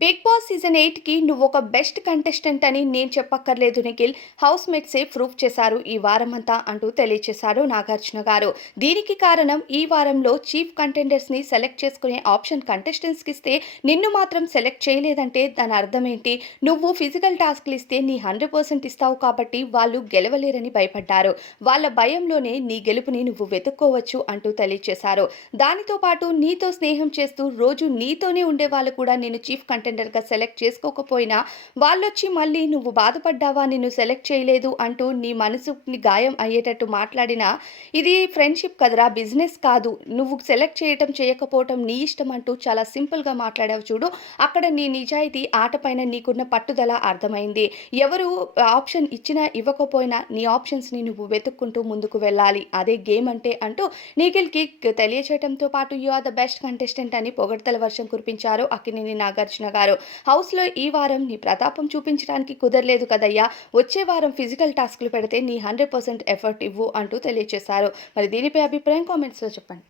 Big boss season 8కి నువ్వొక best contestant అని నేను చెప్పక్కర్లేదు నిఖిల్. హౌస్ మేట్సే ప్రూవ్ చేశారు ఈ వారమంతా అంటూ తెలియచేశారు నాగార్జున గారు. దీనికి కారణం ఈ వారంలో చీఫ్ కంటెండర్స్‌ని సెలెక్ట్ చేసుకునే ఆప్షన్ కంటెస్టెంట్స్‌కి ఇస్తే నిన్ను మాత్రం సెలెక్ట్ చేయలేదంటే దాని అర్థమేంటి? నువ్వు ఫిజికల్ టాస్క్‌లు ఇస్తే నీ 100% ఇస్తావు కాబట్టి వాళ్ళు గెలవలేరని భయపడ్డారు. వాళ్ళ భయంలోనే నీ గెలుపుని నువ్వు వెతుక్కోవచ్చు అంటూ తెలియచేశారు. దానితో పాటు నీతో స్నేహం చేస్తూ రోజు నీతోనే ఉండేవాళ్ళు కూడా నిన్ను చీఫ్ కంటెండర్‌గా సెలెక్ట్ చేసుకోకపోయినా వాళ్ళొచ్చి మళ్ళీ నువ్వు బాధపడ్డావా నిన్ను సెలెక్ట్ చేయలేదు అంటూ నీ మనసుకి గాయం అయ్యేటట్టు మాట్లాడినా, ఇది ఫ్రెండ్‌షిప్ కదరా! బిజినెస్ కాదు. నువ్వు సెలెక్ట్ చేయటం, చేయకపోవటం నీ ఇష్టం అంటూ చాలా సింపుల్‌గా మాట్లాడావు చూడు. అక్కడ నీ నిజాయితీ, ఆట పైన నీకున్న పట్టుదల అర్థమైంది. ఎవరు ఆప్షన్ ఇచ్చినా, ఇవ్వకపోయినా నీ ఆప్షన్స్‌ని నువ్వు వెతుక్కుంటూ ముందుకు వెళ్ళాలి. అదే గేమ్ అంటే అంటూ నిఖిల్‌కి తెలియచేయటంతో పాటు you are the best contestant అని పొగడ్తల వర్షం కురిపించారు అక్కినేని నాగార్జున గారు. హౌస్‌లో ఈ వారం నీ ప్రతాపం చూపించడానికి కుదరలేదు కదయ్యా! వచ్చే వారం ఫిజికల్ టాస్క్‌లు పెడితే నీ 100% ఎఫర్ట్ ఇవ్వు అంటూ తెలియచేశారు. మరి దీనిపై అభిప్రాయం కామెంట్స్‌లో చెప్పండి.